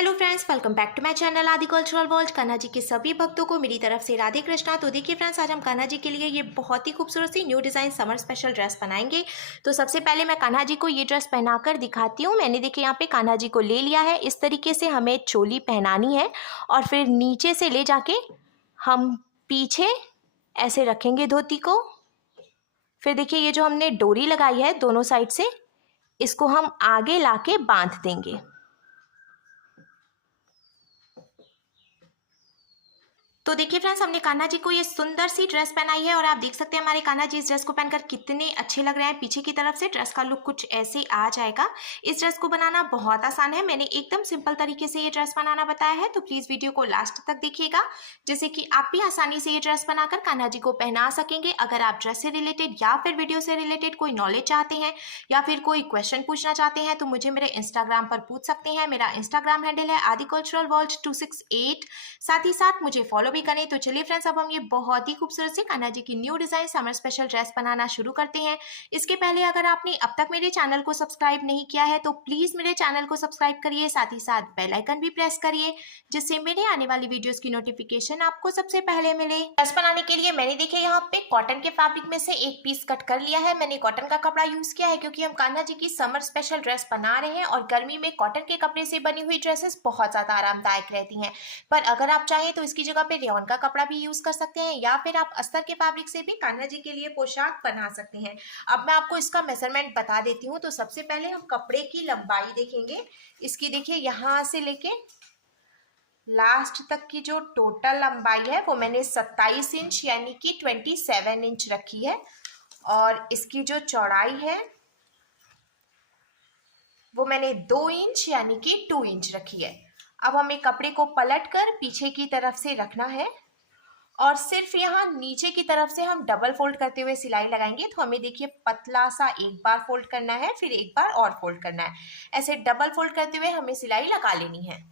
Hello friends, welcome back to my channel Aadi cultural world. Kanha ji के सभी भक्तों को मेरी तरफ से राधे कृष्णा। तो देखिए फ्रेंड्स, आज हम कान्हा जी के लिए ये बहुत ही खूबसूरत सी new design summer special dress बनाएंगे। तो सबसे पहले मैं कान्हा जी को ये ड्रेस पहनाकर दिखाती हूँ। मैंने देखिए यहाँ पे कान्हा जी को ले लिया है। इस तरीके से हमें चोली पहनानी है और फिर नीचे से ले जाके हम पीछे ऐसे रखेंगे धोती को। फिर देखिए ये जो हमने डोरी लगाई है दोनों साइड से, इसको हम आगे लाके बांध देंगे। तो देखिए फ्रेंड्स, हमने कान्हा जी को ये सुंदर सी ड्रेस पहनाई है और आप देख सकते हैं हमारे कान्हा जी इस ड्रेस को पहनकर कितने अच्छे लग रहे हैं। पीछे की तरफ से ड्रेस का लुक कुछ ऐसे आ जाएगा। इस ड्रेस को बनाना बहुत आसान है। मैंने एकदम सिंपल तरीके से ये ड्रेस बनाना बताया है, तो प्लीज वीडियो को लास्ट तक देखिएगा, जिससे कि आप भी आसानी से ये ड्रेस बनाकर कान्हा जी को पहना सकेंगे। अगर आप ड्रेस से रिलेटेड या फिर वीडियो से रिलेटेड कोई नॉलेज चाहते हैं या फिर कोई क्वेश्चन पूछना चाहते हैं तो मुझे मेरे इंस्टाग्राम पर पूछ सकते हैं। मेरा इंस्टाग्राम हैंडल है आदि कल्चरल वर्ल्ड 268। साथ ही साथ मुझे फॉलो भी करें। तो चलिए फ्रेंड्स, अब हम ये बहुत ही खूबसूरत से कान्हा जी की new design summer special dress बनाना शुरू करते हैं। इसके पहले अगर आपने अब तक मेरे चैनल को सब्सक्राइब नहीं किया है तो प्लीज मेरे चैनल को सब्सक्राइब करिए, साथ ही साथ बेल आइकन भी प्रेस करिए, जिससे मेरे आने वाली वीडियोस की नोटिफिकेशन आपको सबसे पहले मिले। ड्रेस बनाने के लिए मैंने देखिए यहाँ पे कॉटन के फैब्रिक में से एक पीस कट कर लिया है। मैंने कॉटन का कपड़ा यूज किया है क्योंकि हम कान्हा जी की समर स्पेशल ड्रेस बना रहे हैं और गर्मी में कॉटन के कपड़े से बनी हुई ड्रेसेस बहुत ज्यादा आरामदायक रहती हैं। पर अगर आप चाहें तो इसकी जगह पे रेयॉन का कपड़ा भी यूज कर सकते हैं या फिर आप अस्तर के फैब्रिक से भी कान्हा जी के लिए पोशाक बना सकते हैं। अब मैं आपको इसका मेजरमेंट बता देती हूँ। तो सबसे पहले हम कपड़े की लंबाई देखेंगे। इसकी देखिए यहाँ से लेके लास्ट तक की जो टोटल लंबाई है वो मैंने 27 इंच यानी कि 27 इंच रखी है और इसकी जो चौड़ाई है वो मैंने 2 इंच यानी कि 2 इंच रखी है। अब हमें कपड़े को पलटकर पीछे की तरफ से रखना है और सिर्फ यहाँ नीचे की तरफ से हम डबल फोल्ड करते हुए सिलाई लगाएंगे। तो हमें देखिए पतला सा एक बार फोल्ड करना है, फिर एक बार और फोल्ड करना है। ऐसे डबल फोल्ड करते हुए हमें सिलाई लगा लेनी है।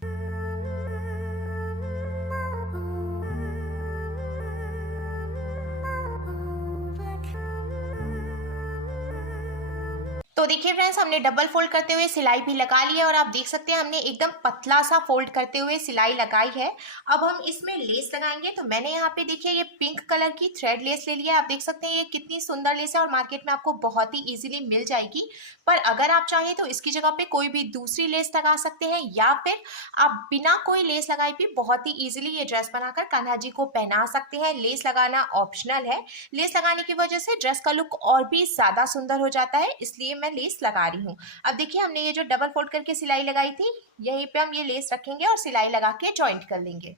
तो देखिए फ्रेंड्स, हमने डबल फोल्ड करते हुए सिलाई भी लगा ली है और आप देख सकते हैं हमने एकदम पतला सा फोल्ड करते हुए सिलाई लगाई है। अब हम इसमें लेस लगाएंगे। तो मैंने यहाँ पे देखिए ये पिंक कलर की थ्रेड लेस ले लिया है। आप देख सकते हैं ये कितनी सुंदर लेस है और मार्केट में आपको बहुत ही इजीली मिल जाएगी। पर अगर आप चाहें तो इसकी जगह पे कोई भी दूसरी लेस लगा सकते हैं या फिर आप बिना कोई लेस लगाए भी बहुत ही इजीली ये ड्रेस बनाकर कान्हा जी को पहना सकते हैं। लेस लगाना ऑप्शनल है। लेस लगाने की वजह से ड्रेस का लुक और भी ज्यादा सुंदर हो जाता है, इसलिए मैं लेस लगा रही हूँ। अब देखिए हमने ये जो डबल फोल्ड करके सिलाई लगाई थी, यहीं पे हम ये लेस रखेंगे और सिलाई लगा के जॉइंट कर लेंगे।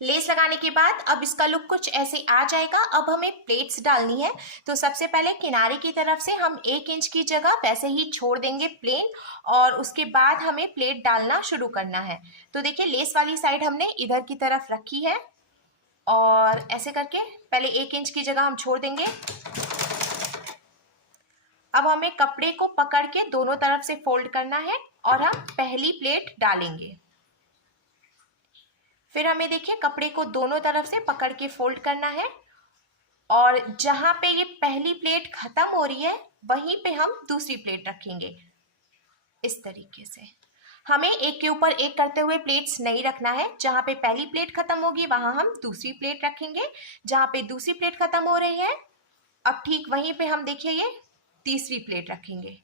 लेस लगाने के बाद अब इसका लुक कुछ ऐसे आ जाएगा। अब हमें प्लेट्स डालनी है। तो सबसे पहले किनारे की तरफ से हम 1 इंच की जगह वैसे ही छोड़ देंगे प्लेन और उसके बाद हमें प्लेट डालना शुरू करना है। तो देखिए लेस वाली साइड हमने इधर की तरफ रखी है और ऐसे करके पहले 1 इंच की जगह हम छोड़ देंगे। अब हमें कपड़े को पकड़ के दोनों तरफ से फोल्ड करना है और हम पहली प्लेट डालेंगे। फिर हमें देखिए कपड़े को दोनों तरफ से पकड़ के फोल्ड करना है और जहां पे ये पहली प्लेट खत्म हो रही है वहीं पे हम दूसरी प्लेट रखेंगे। इस तरीके से हमें एक के ऊपर एक करते हुए प्लेट्स नहीं रखना है। जहां पे पहली प्लेट खत्म होगी वहां हम दूसरी प्लेट रखेंगे। जहां पे दूसरी प्लेट खत्म हो रही है अब ठीक वहीं पे हम देखिए ये तीसरी प्लेट रखेंगे।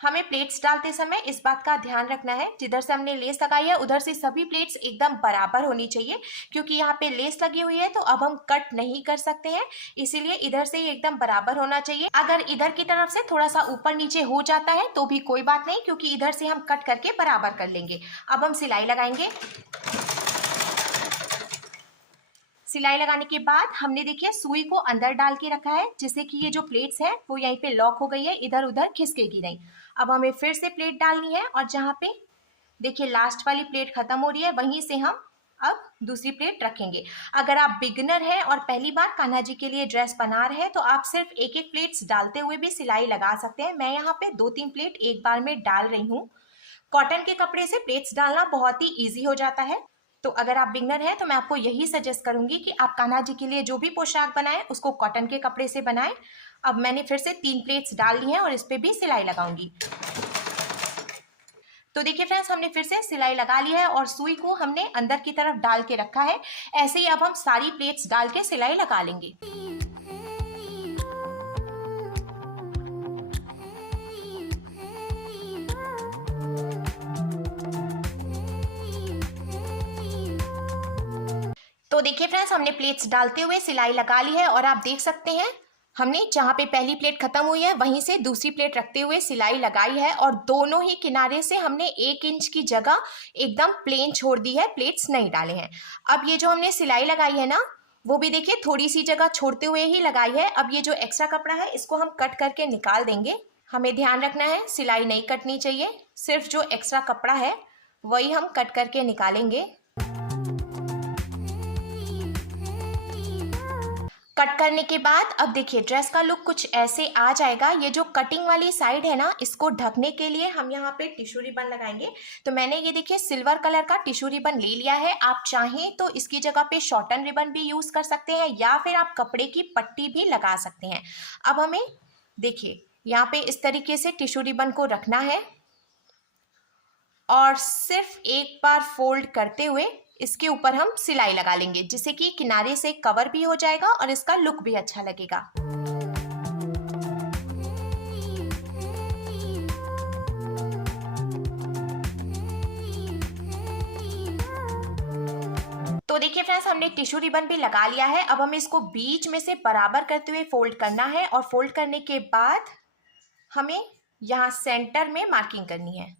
हमें प्लेट्स डालते समय इस बात का ध्यान रखना है, जिधर से हमने लेस लगाई है उधर से सभी प्लेट्स एकदम बराबर होनी चाहिए, क्योंकि यहाँ पे लेस लगी हुई है तो अब हम कट नहीं कर सकते हैं, इसीलिए इधर से ही एकदम बराबर होना चाहिए। अगर इधर की तरफ से थोड़ा सा ऊपर नीचे हो जाता है तो भी कोई बात नहीं, क्योंकि इधर से हम कट करके बराबर कर लेंगे। अब हम सिलाई लगाएंगे। सिलाई लगाने के बाद हमने देखिए सुई को अंदर डाल के रखा है, जिससे कि ये जो प्लेट्स है वो यहीं पे लॉक हो गई है, इधर उधर खिसकेगी नहीं। अब हमें फिर से प्लेट डालनी है और जहाँ पे देखिए लास्ट वाली प्लेट खत्म हो रही है वहीं से हम अब दूसरी प्लेट रखेंगे। अगर आप बिगिनर हैं और पहली बार कान्हा जी के लिए ड्रेस बना रहे हैं तो आप सिर्फ एक एक प्लेट्स डालते हुए भी सिलाई लगा सकते हैं। मैं यहाँ पे 2-3 प्लेट एक बार में डाल रही हूँ। कॉटन के कपड़े से प्लेट्स डालना बहुत ही ईजी हो जाता है। तो अगर आप बिगनर हैं तो मैं आपको यही सजेस्ट करूंगी कि आप कान्हा जी के लिए जो भी पोशाक बनाएं उसको कॉटन के कपड़े से बनाएं। अब मैंने फिर से 3 प्लेट्स डाल ली हैं और इस पे भी सिलाई लगाऊंगी। तो देखिए फ्रेंड्स, हमने फिर से सिलाई लगा ली है और सुई को हमने अंदर की तरफ डाल के रखा है। ऐसे ही अब हम सारी प्लेट्स डाल के सिलाई लगा लेंगे। तो देखिए फ्रेंड्स, हमने प्लेट्स डालते हुए सिलाई लगा ली है और आप देख सकते हैं हमने जहाँ पे पहली प्लेट खत्म हुई है वहीं से दूसरी प्लेट रखते हुए सिलाई लगाई है और दोनों ही किनारे से हमने 1 इंच की जगह एकदम प्लेन छोड़ दी है, प्लेट्स नहीं डाले हैं। अब ये जो हमने सिलाई लगाई है ना, वो भी देखिए थोड़ी सी जगह छोड़ते हुए ही लगाई है। अब ये जो एक्स्ट्रा कपड़ा है इसको हम कट करके निकाल देंगे। हमें ध्यान रखना है सिलाई नहीं कटनी चाहिए, सिर्फ जो एक्स्ट्रा कपड़ा है वही हम कट करके निकालेंगे। कट करने के बाद अब देखिए ड्रेस का लुक कुछ ऐसे आ जाएगा। ये जो कटिंग वाली साइड है ना, इसको ढकने के लिए हम यहाँ पे टिश्यू रिबन लगाएंगे। तो मैंने ये देखिए सिल्वर कलर का टिश्यू रिबन ले लिया है। आप चाहें तो इसकी जगह पे शॉर्टन रिबन भी यूज कर सकते हैं या फिर आप कपड़े की पट्टी भी लगा सकते हैं। अब हमें देखिए यहाँ पे इस तरीके से टिश्यू रिबन को रखना है और सिर्फ एक बार फोल्ड करते हुए इसके ऊपर हम सिलाई लगा लेंगे, जिससे कि किनारे से कवर भी हो जाएगा और इसका लुक भी अच्छा लगेगा। तो देखिए फ्रेंड्स, हमने टिश्यू रिबन भी लगा लिया है। अब हमें इसको बीच में से बराबर करते हुए फोल्ड करना है और फोल्ड करने के बाद हमें यहाँ सेंटर में मार्किंग करनी है।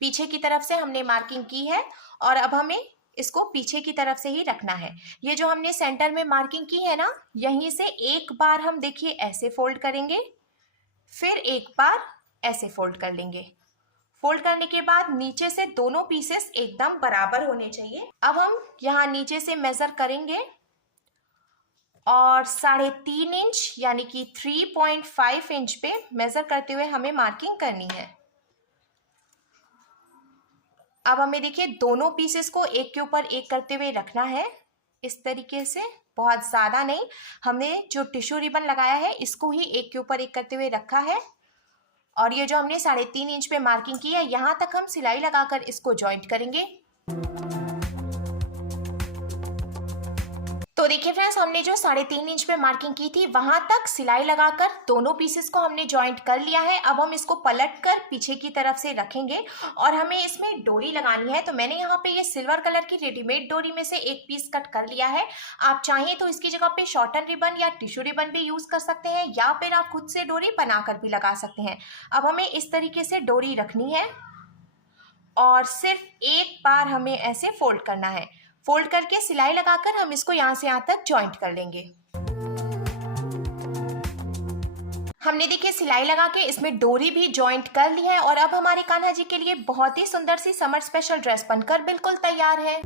पीछे की तरफ से हमने मार्किंग की है और अब हमें इसको पीछे की तरफ से ही रखना है। ये जो हमने सेंटर में मार्किंग की है ना, यहीं से एक बार हम देखिए ऐसे फोल्ड करेंगे, फिर एक बार ऐसे फोल्ड कर लेंगे। फोल्ड करने के बाद नीचे से दोनों पीसेस एकदम बराबर होने चाहिए। अब हम यहाँ नीचे से मेजर करेंगे और 3.5 इंच यानी कि 3.5 इंच पे मेजर करते हुए हमें मार्किंग करनी है। अब हमें देखिए दोनों पीसेस को एक के ऊपर एक करते हुए रखना है, इस तरीके से, बहुत ज़्यादा नहीं। हमने जो टिश्यू रिबन लगाया है इसको ही एक के ऊपर एक करते हुए रखा है और ये जो हमने 3.5 इंच पे मार्किंग की है यहाँ तक हम सिलाई लगाकर इसको जॉइंट करेंगे। तो देखिए फ्रेंड्स, हमने जो 3.5 इंच पे मार्किंग की थी वहां तक सिलाई लगाकर दोनों पीसेस को हमने जॉइंट कर लिया है। अब हम इसको पलट कर पीछे की तरफ से रखेंगे और हमें इसमें डोरी लगानी है। तो मैंने यहाँ पे ये सिल्वर कलर की रेडीमेड डोरी में से एक पीस कट कर लिया है। आप चाहें तो इसकी जगह पे शॉर्टन रिबन या टिश्यू रिबन भी यूज कर सकते हैं या फिर आप खुद से डोरी बनाकर भी लगा सकते हैं। अब हमें इस तरीके से डोरी रखनी है और सिर्फ एक बार हमें ऐसे फोल्ड करना है। फोल्ड करके सिलाई लगाकर हम इसको यहाँ से यहाँ तक जॉइंट कर लेंगे। हमने देखिए सिलाई लगा के इसमें डोरी भी जॉइंट कर ली है और अब हमारे कान्हा जी के लिए बहुत ही सुंदर सी समर स्पेशल ड्रेस बनकर बिल्कुल तैयार है।